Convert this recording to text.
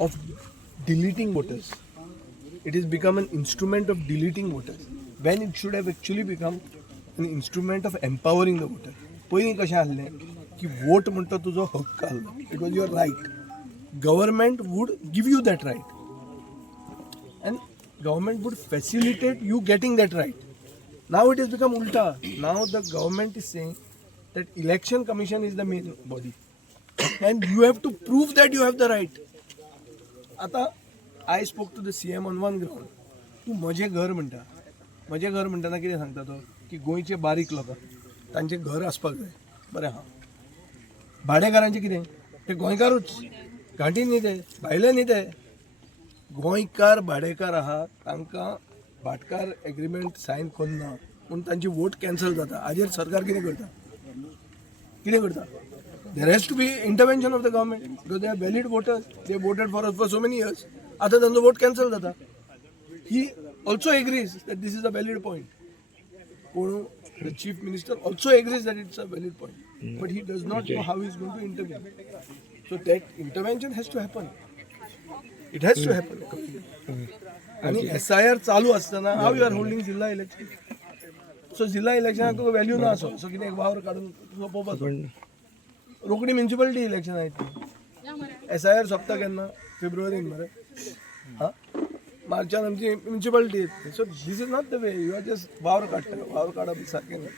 of deleting voters. It has become an instrument of deleting voters when it should have actually become an instrument of empowering the voter. पयलीं कशें आसलें की vote म्हणटा तुजो हक्क आसलो. It was your right. Government would give you that right. And government would facilitate you getting that right. Now it has become ulta. Now the government is saying that election commission is the main body. And you have to prove that you have the right. आता I spoke to the CM on one ground. तूं म्हजें घर म्हणटा. म्हजें घर म्हणटना कितें सांगता तो की गोंयचे बारीक लोक तांचें घर आसपाक जाय. बरें आहा. भाडेकारांचें कितें? ते गोंयकारूच. घांटी न्ही ते, भायले न्ही ते. गोंयकार भाडेकार आहा तांकां भाटकार एग्रीमेंट सायन करना पूण तांची वोट कॅन्सल जाता. हाजेर सरकार कितें करता? कितें करता? There has to be intervention of the government because they are valid voters. They voted for us for so many years. Other than the vote cancel jata. He also agrees that this is a valid point. The chief minister also agrees that it's a valid point. But he does not know how he is going to intervene. So that intervention has to happen. It has to happen. And SIR चालू असताना how you are holding जिल्हा election? So जिल्हा election तुका value ना असो. So कितें वावर काढून सोपोवपाचो. रोखडी municipality election आहेत SIR सोंपता केन्ना फेब्रुवारीन मरे हां मार्चान आमची म्युनिसिपालिटी येतली so this is not the way you are just वावर काडटा वावर काडप सारकें ना